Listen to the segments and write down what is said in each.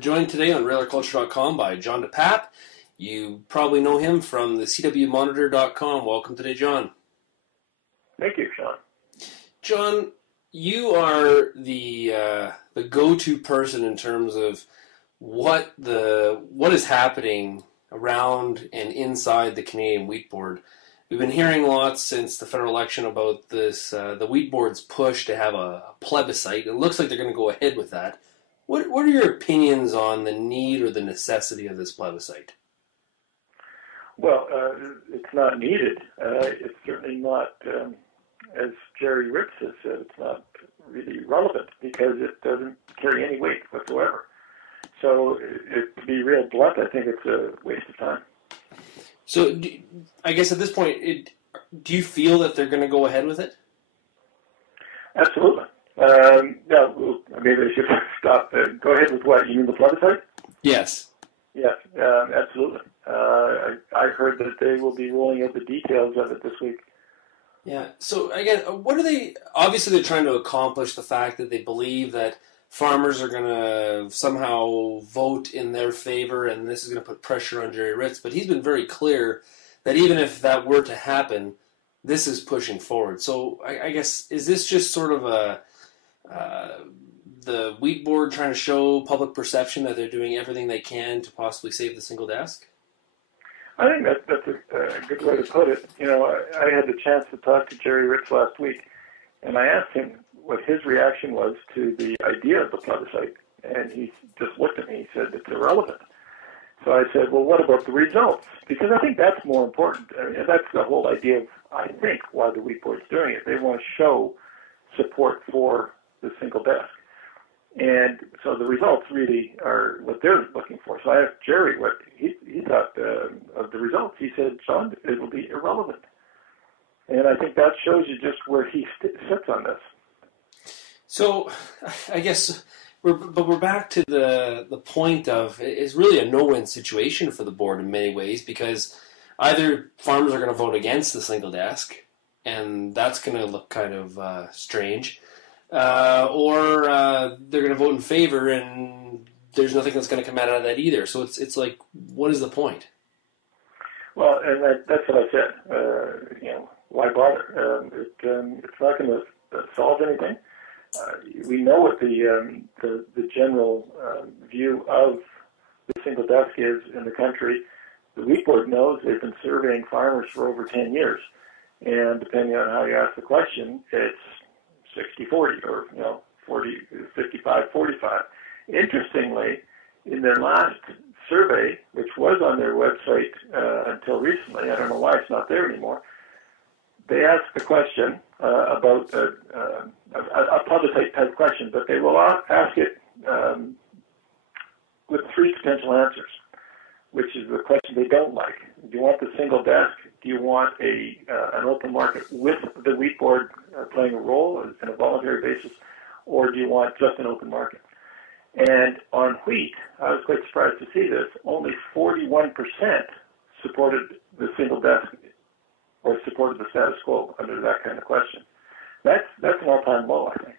joined today on RealAgriculture.com by John Depape. You probably know him from the CWBMonitor.com. Welcome today, John. Thank you, Sean. John, you are the go-to person in terms of what is happening around and inside the Canadian Wheat Board. We've been hearing lots since the federal election about this, the Wheat Board's push to have a plebiscite. It looks like they're going to go ahead with that. What are your opinions on the need or the necessity of this plebiscite? Well, it's not needed. It's certainly not, as Jerry Ritz has said, it's not really relevant because it doesn't carry any weight whatsoever. So, to be real blunt, I think it's a waste of time. So, I guess at this point, do you feel that they're going to go ahead with it? Absolutely. No, maybe I should stop. Go ahead with what? You mean the plebiscite? Yes. Yes, absolutely. I heard that they will be rolling out the details of it this week. Yeah. So, again, what are they... Obviously, they're trying to accomplish the fact that they believe that farmers are going to somehow vote in their favor, and this is going to put pressure on Jerry Ritz. But he's been very clear that even if that were to happen, this is pushing forward. So, I guess, is this just sort of the Wheat Board trying to show public perception that they're doing everything they can to possibly save the single desk? I think that's a good way to put it. You know, I had the chance to talk to Jerry Ritz last week, and I asked him what his reaction was to the idea of the plebiscite, and he just looked at me. He said it's irrelevant. So I said, well, what about the results? Because I think that's more important. I mean, that's the whole idea of, I think, why the Wheat Board's doing it. They want to show support for the single desk. And so the results really are what they're looking for. So I asked Jerry what he thought of the results. He said, John, it will be irrelevant. And I think that shows you just where he sits on this. So I guess we're back to the point of it's really a no-win situation for the board in many ways, because either farmers are going to vote against the single desk, and that's going to look kind of strange, or they're going to vote in favor, and there's nothing that's going to come out of that either. So it's like, what is the point? Well, and that's what I said. Why bother? It's not going to solve anything. We know what the general view of the single desk is in the country. The Wheat Board knows. They've been surveying farmers for over 10 years. And depending on how you ask the question, it's 60-40 or 55-45. Interestingly, in their last survey, which was on their website until recently, I don't know why it's not there anymore, they asked the question about a plebiscite type question, but they will ask it with three potential answers, which is the question they don't like. Do you want the single desk? Do you want an open market with the Wheat Board playing a role on a voluntary basis, or do you want just an open market? And on wheat, I was quite surprised to see this, only 41% supported the single desk or supported the status quo under that kind of question. That's an all-time low, I think.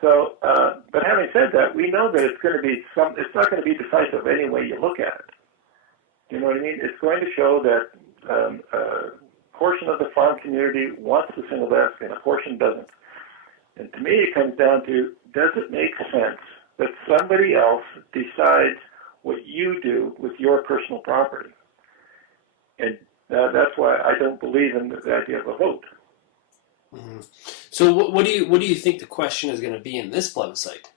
So, but having said that, we know that it's not going to be decisive any way you look at it. You know what I mean? It's going to show that a portion of the farm community wants the single desk and a portion doesn't. And to me, it comes down to, does it make sense that somebody else decides what you do with your personal property? And that's why I don't believe in the idea of a vote. Mm-hmm. So what do you think the question is going to be in this plebiscite?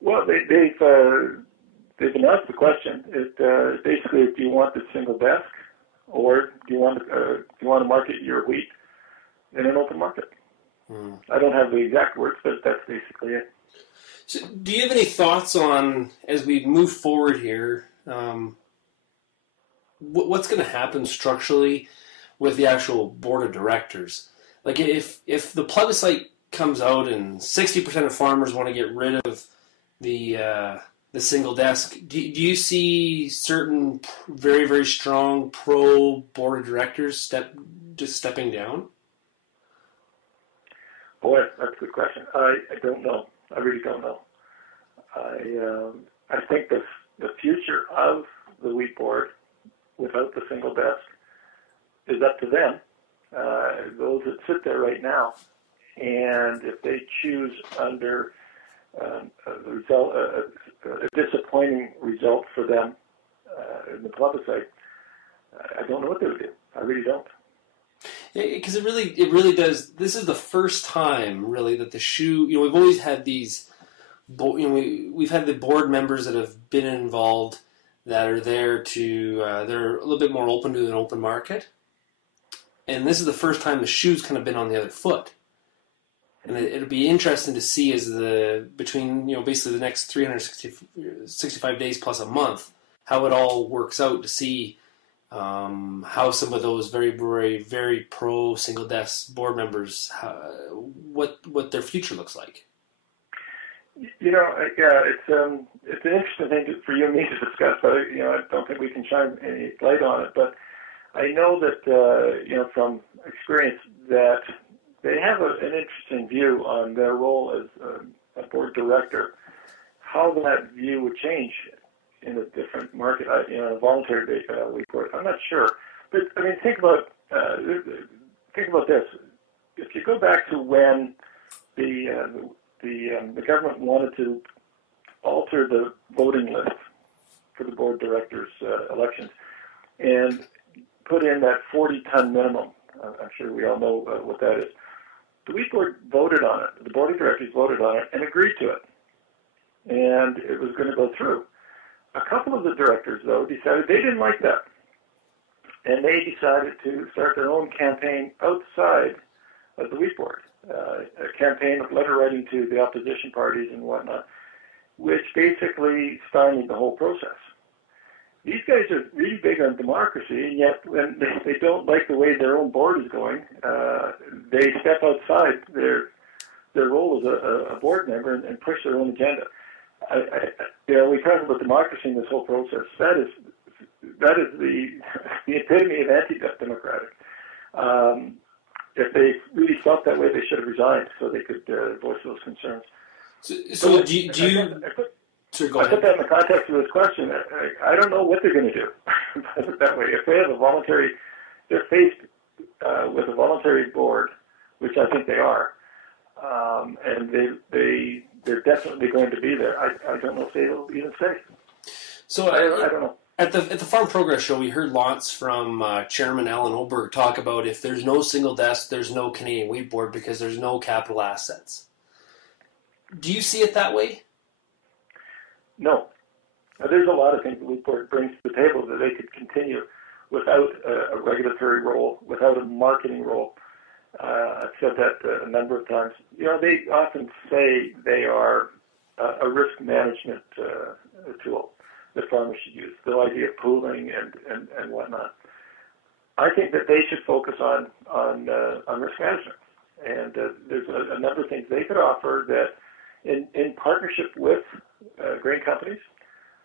Well, they've announced the question. It basically, do you want the single desk, or do you want to market your wheat in an open market? Mm. I don't have the exact words, but that's basically it. So do you have any thoughts on, as we move forward here, what's going to happen structurally with the actual board of directors? Like, if the plebiscite comes out and 60% of farmers want to get rid of the single desk, do you see certain very, very strong pro-board of directors stepping down? Boy, that's a good question. I don't know. I really don't know. I think the future of the wheat board, without the single desk, is up to them, those that sit there right now. And if they choose under a disappointing result for them in the plebiscite, I don't know what they would do. I really don't. Because it really does. This is the first time, really, that the shoe. We've always had these. We've had the board members that have been involved that are there to. They're a little bit more open to an open market, and this is the first time the shoe's kind of been on the other foot. And it'll be interesting to see as between basically the next 365 days plus a month how it all works out to see. How some of those very, very, very pro single desk board members, what their future looks like. It's an interesting thing for you and me to discuss, but I don't think we can shine any light on it. But I know that from experience that they have an interesting view on their role as a board director. How that view would change in a different market, a voluntary wheat board, I'm not sure. But I mean, think about this. If you go back to when the government wanted to alter the voting list for the board directors' elections and put in that 40-ton minimum, I'm sure we all know what that is. The wheat board voted on it. The board of directors voted on it and agreed to it, and it was going to go through. A couple of the directors, though, decided they didn't like that. And they decided to start their own campaign outside of the wheat board, a campaign of letter writing to the opposition parties and whatnot, which basically stymied the whole process. These guys are really big on democracy, and yet when they don't like the way their own board is going, they step outside their role as a board member and push their own agenda. We talk about democracy in this whole process. That is the epitome of anti-democratic. If they really felt that way, they should have resigned so they could voice those concerns. So do you? Sure, go I ahead. put that in the context of this question. I don't know what they're going to do. Put it that way. If they have they're faced with a voluntary board, which I think they are, and they're definitely going to be there. I don't know if they will even stay. So I don't know. At the Farm Progress Show, we heard lots from Chairman Alan Oberg talk about if there's no single desk, there's no Canadian Wheat Board because there's no capital assets. Do you see it that way? No. There's a lot of things the Wheat Board brings to the table that they could continue without a regulatory role, without a marketing role. I've said that a number of times. They often say they are a risk management tool that farmers should use, the idea of pooling and whatnot. I think that they should focus on risk management. And there's a number of things they could offer that in partnership with grain companies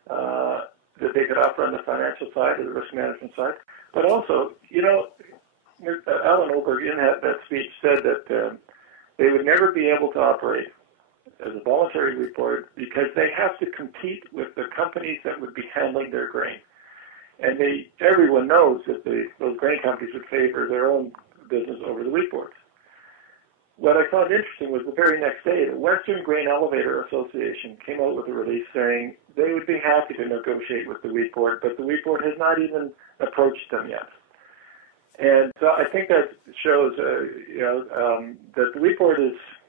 that they could offer on the financial side or the risk management side. But also, Alan Oberg in that speech said that they would never be able to operate as a voluntary wheat board because they have to compete with the companies that would be handling their grain. And everyone knows that those grain companies would favor their own business over the wheat boards. What I found interesting was the very next day, the Western Grain Elevator Association came out with a release saying they would be happy to negotiate with the wheat board, but the wheat board has not even approached them yet. And so I think that shows, that the wheat board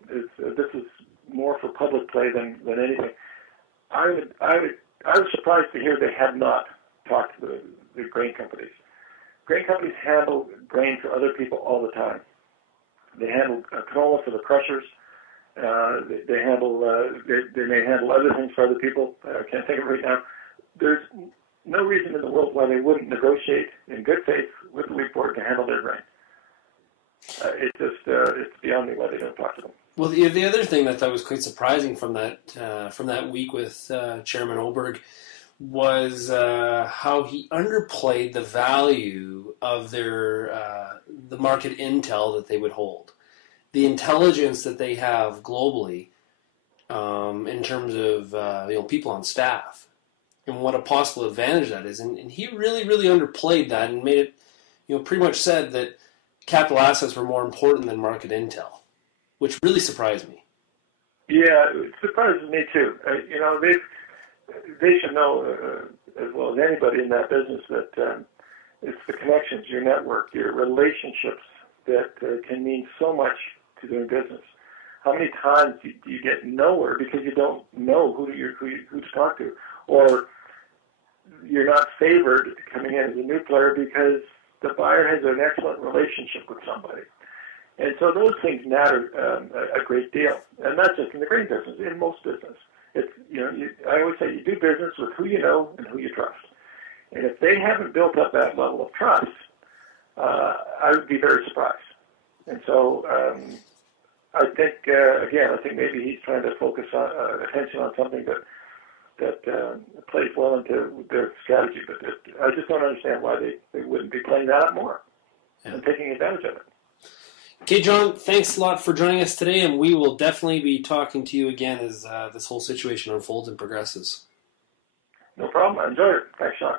this is more for public play than anything. I was surprised to hear they have not talked to the grain companies. Grain companies handle grain for other people all the time. They handle canola for the crushers. They may handle other things for other people. I can't think of it right now. There's no reason in the world why they wouldn't negotiate in good faith with the wheat board to handle their grain. It's beyond me why they don't talk to them. Well, the other thing that was quite surprising from that week with Chairman Oberg was how he underplayed the value of the market intel that they would hold, the intelligence that they have globally in terms of people on staff. and what a possible advantage that is. And he really, really underplayed that and made it, pretty much said that capital assets were more important than market intel, which really surprised me. Yeah, it surprises me too. They should know as well as anybody in that business that it's the connections, your network, your relationships that can mean so much to doing business. How many times do you get nowhere because you don't know who to talk to, or you're not favored coming in as a new player because the buyer has an excellent relationship with somebody. And so those things matter a great deal, and not just in the grain business, in most business. It's I always say you do business with who you know and who you trust. And if they haven't built up that level of trust, I would be very surprised. And so I think maybe he's trying to focus attention on something that plays well into their strategy. But I just don't understand why they wouldn't be playing that up more and taking advantage of it. Okay, John, thanks a lot for joining us today, and we will definitely be talking to you again as this whole situation unfolds and progresses. No problem. I enjoyed it. Thanks, Sean.